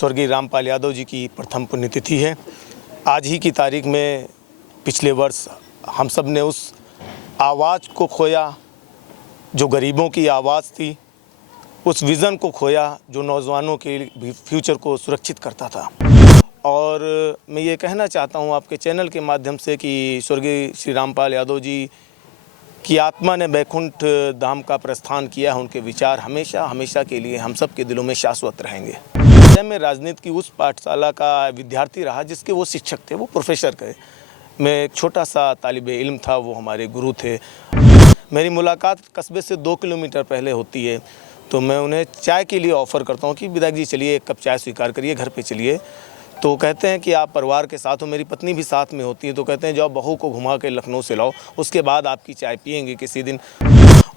स्वर्गीय रामपाल यादव जी की प्रथम पुण्यतिथि है। आज ही की तारीख में पिछले वर्ष हम सब ने उस आवाज़ को खोया जो गरीबों की आवाज़ थी, उस विज़न को खोया जो नौजवानों के भी फ्यूचर को सुरक्षित करता था। और मैं ये कहना चाहता हूँ आपके चैनल के माध्यम से कि स्वर्गीय श्री रामपाल यादव जी की आत्मा ने बैकुंठ धाम का प्रस्थान किया है। उनके विचार हमेशा हमेशा के लिए हम सब के दिलों में शाश्वत रहेंगे। मैं राजनीति की उस पाठशाला का विद्यार्थी रहा जिसके वो शिक्षक थे, वो प्रोफेसर थे। मैं एक छोटा सा तालिबे इल्म था, वो हमारे गुरु थे। मेरी मुलाकात कस्बे से 2 किलोमीटर पहले होती है, तो मैं उन्हें चाय के लिए ऑफ़र करता हूँ कि विधायक जी चलिए एक कप चाय स्वीकार करिए, घर पे चलिए। तो कहते हैं कि आप परिवार के साथ हो, मेरी पत्नी भी साथ में होती है। तो कहते हैं जाओ बहू को घुमा के लखनऊ से लाओ, उसके बाद आपकी चाय पियेंगे किसी दिन।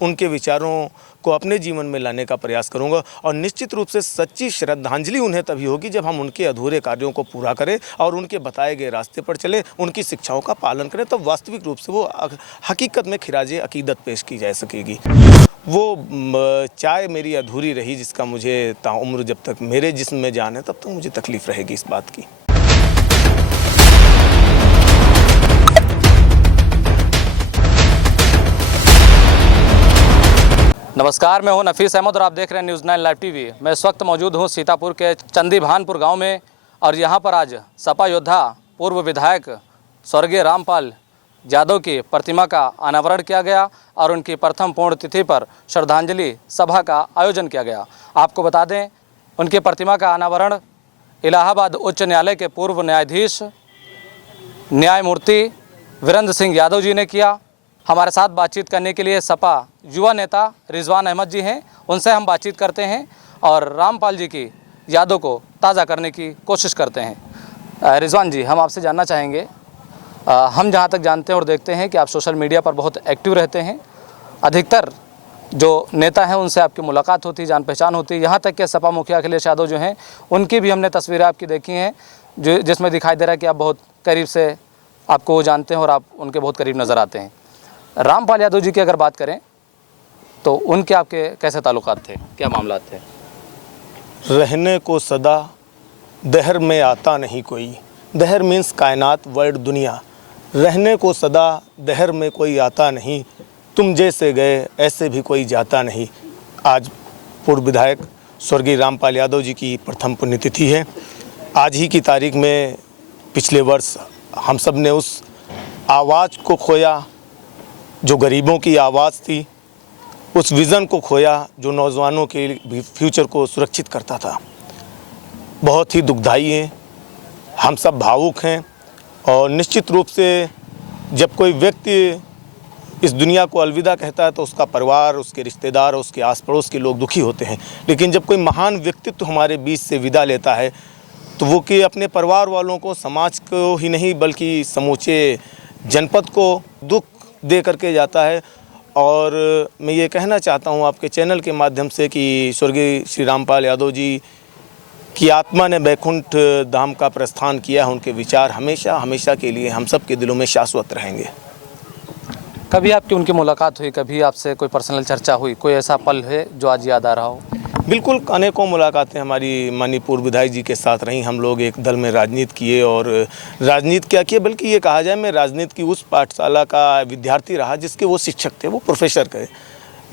उनके विचारों को अपने जीवन में लाने का प्रयास करूंगा और निश्चित रूप से सच्ची श्रद्धांजलि उन्हें तभी होगी जब हम उनके अधूरे कार्यों को पूरा करें और उनके बताए गए रास्ते पर चले, उनकी शिक्षाओं का पालन करें। तब वास्तविक रूप से वो हकीकत में खिराजे अकीदत पेश की जा सकेगी। वो चाय मेरी अधूरी रही जिसका मुझे ताउम्र जब तक मेरे जिस्म में जान है तब तक मुझे तकलीफ़ रहेगी इस बात की। नमस्कार, मैं हूं नफीस अहमद और आप देख रहे हैं न्यूज़ 9 लाइव टीवी। मैं इस वक्त मौजूद हूं सीतापुर के चंदी भानपुर गांव में और यहां पर आज सपा योद्धा पूर्व विधायक स्वर्गीय रामपाल यादव की प्रतिमा का अनावरण किया गया और उनकी प्रथम पुण्यतिथि पर श्रद्धांजलि सभा का आयोजन किया गया। आपको बता दें, उनकी प्रतिमा का अनावरण इलाहाबाद उच्च न्यायालय के पूर्व न्यायाधीश न्यायमूर्ति वीरेंद्र सिंह यादव जी ने किया। हमारे साथ बातचीत करने के लिए सपा युवा नेता रिजवान अहमद जी हैं, उनसे हम बातचीत करते हैं और रामपाल जी की यादों को ताज़ा करने की कोशिश करते हैं। रिजवान जी, हम आपसे जानना चाहेंगे, हम जहां तक जानते हैं और देखते हैं कि आप सोशल मीडिया पर बहुत एक्टिव रहते हैं। अधिकतर जो नेता हैं उनसे आपकी मुलाकात होती, जान पहचान होती, यहाँ तक कि सपा मुखिया अखिलेश यादव जो हैं उनकी भी हमने तस्वीरें आपकी देखी हैं जिसमें दिखाई दे रहा है कि आप बहुत करीब से आपको वो जानते हैं और आप उनके बहुत करीब नज़र आते हैं। रामपाल यादव जी की अगर बात करें तो उनके आपके कैसे ताल्लुकात थे, क्या मामला थे? रहने को सदा दहर में आता नहीं कोई, दहर मीन्स कायनात, वर्ल्ड, दुनिया। रहने को सदा दहर में कोई आता नहीं, तुम जैसे गए ऐसे भी कोई जाता नहीं। आज पूर्व विधायक स्वर्गीय रामपाल यादव जी की प्रथम पुण्यतिथि है। आज ही की तारीख में पिछले वर्ष हम सब ने उस आवाज़ को खोया जो गरीबों की आवाज़ थी, उस विज़न को खोया जो नौजवानों के भी फ्यूचर को सुरक्षित करता था। बहुत ही दुखदाई है, हम सब भावुक हैं और निश्चित रूप से जब कोई व्यक्ति इस दुनिया को अलविदा कहता है तो उसका परिवार, उसके रिश्तेदार, उसके आस पड़ोस के लोग दुखी होते हैं। लेकिन जब कोई महान व्यक्तित्व हमारे बीच से विदा लेता है तो वो कि अपने परिवार वालों को, समाज को ही नहीं बल्कि समूचे जनपद को दुख दे करके जाता है। और मैं ये कहना चाहता हूँ आपके चैनल के माध्यम से कि स्वर्गीय श्री रामपाल यादव जी की आत्मा ने बैकुंठ धाम का प्रस्थान किया है। उनके विचार हमेशा हमेशा के लिए हम सब के दिलों में शाश्वत रहेंगे। कभी आपकी उनकी मुलाकात हुई, कभी आपसे कोई पर्सनल चर्चा हुई, कोई ऐसा पल है जो आज याद आ रहा हो? बिल्कुल, अनेकों मुलाकातें हमारी माननीय पूर्व विधायक जी के साथ रहीं। हम लोग एक दल में राजनीति किए और राजनीति क्या किए बल्कि ये कहा जाए मैं राजनीति की उस पाठशाला का विद्यार्थी रहा जिसके वो शिक्षक थे, वो प्रोफेसर थे।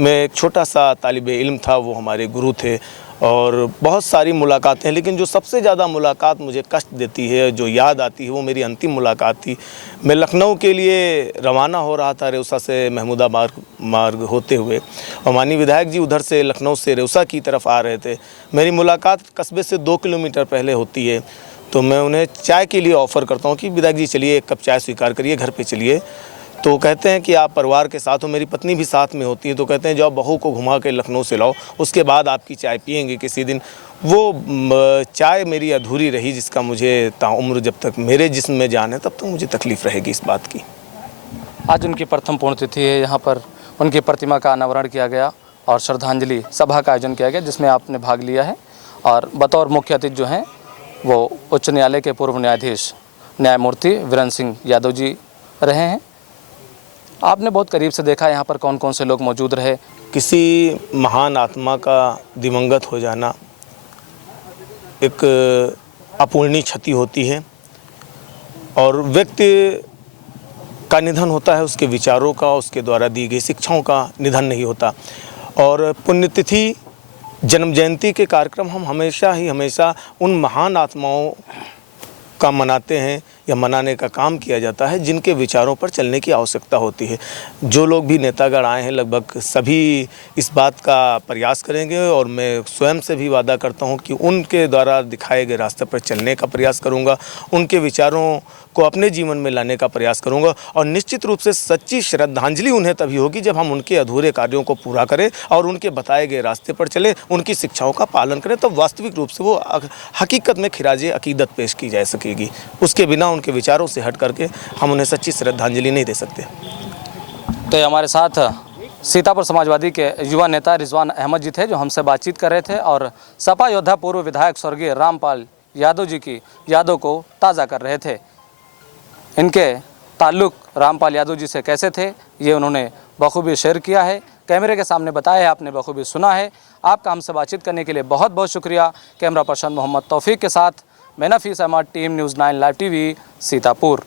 मैं एक छोटा सा तालिबे इल्म था, वो हमारे गुरु थे। और बहुत सारी मुलाकातें, लेकिन जो सबसे ज़्यादा मुलाकात मुझे कष्ट देती है, जो याद आती है, वो मेरी अंतिम मुलाकात थी। मैं लखनऊ के लिए रवाना हो रहा था रेउसा से महमूदाबाद मार्ग होते हुए और माननीय विधायक जी उधर से लखनऊ से रेउसा की तरफ आ रहे थे। मेरी मुलाकात कस्बे से 2 किलोमीटर पहले होती है, तो मैं उन्हें चाय के लिए ऑफ़र करता हूँ कि विधायक जी चलिए एक कप चाय स्वीकार करिए, घर पर चलिए। तो कहते हैं कि आप परिवार के साथ हो, मेरी पत्नी भी साथ में होती है। तो कहते हैं जाओ बहू को घुमा के लखनऊ से लाओ, उसके बाद आपकी चाय पियेंगे किसी दिन। वो चाय मेरी अधूरी रही जिसका मुझे ताउम्र जब तक मेरे जिस्म में जान है तब तक मुझे तकलीफ़ रहेगी इस बात की। आज उनकी प्रथम पुण्यतिथि है, यहाँ पर उनकी प्रतिमा का अनावरण किया गया और श्रद्धांजलि सभा का आयोजन किया गया जिसमें आपने भाग लिया है और बतौर मुख्य अतिथि जो हैं वो उच्च न्यायालय के पूर्व न्यायाधीश न्यायमूर्ति वीरेंद्र सिंह यादव जी रहे हैं। आपने बहुत करीब से देखा यहाँ पर कौन कौन से लोग मौजूद रहे? किसी महान आत्मा का दिवंगत हो जाना एक अपूर्णीय क्षति होती है और व्यक्ति का निधन होता है, उसके विचारों का, उसके द्वारा दी गई शिक्षाओं का निधन नहीं होता। और पुण्यतिथि, जन्म जयंती के कार्यक्रम हम हमेशा उन महान आत्माओं का मनाते हैं या मनाने का काम किया जाता है जिनके विचारों पर चलने की आवश्यकता होती है। जो लोग भी नेतागण आए हैं लगभग सभी इस बात का प्रयास करेंगे और मैं स्वयं से भी वादा करता हूं कि उनके द्वारा दिखाए गए रास्ते पर चलने का प्रयास करूंगा, उनके विचारों को अपने जीवन में लाने का प्रयास करूंगा। और निश्चित रूप से सच्ची श्रद्धांजलि उन्हें तभी होगी जब हम उनके अधूरे कार्यों को पूरा करें और उनके बताए गए रास्ते पर चलें, उनकी शिक्षाओं का पालन करें, तो वास्तविक रूप से वो हकीकत में खिराजे अकीदत पेश की जा सकेगी। उसके बिना, उनके विचारों से हट करके हम उन्हें सच्ची श्रद्धांजलि नहीं दे सकते। तो हमारे साथ सीतापुर समाजवादी के युवा नेता रिजवान अहमद जी थे जो हमसे बातचीत कर रहे थे और सपा योद्धा पूर्व विधायक स्वर्गीय रामपाल यादव जी की यादों को ताज़ा कर रहे थे। इनके ताल्लुक़ रामपाल यादव जी से कैसे थे ये उन्होंने बखूबी शेयर किया है, कैमरे के सामने बताया है, आपने बखूबी सुना है। आपका हमसे बातचीत करने के लिए बहुत बहुत शुक्रिया। कैमरा पर्सन मोहम्मद तौफीक के साथ मैं Nafees Ahmad, team news 9 live TV, Sitapur.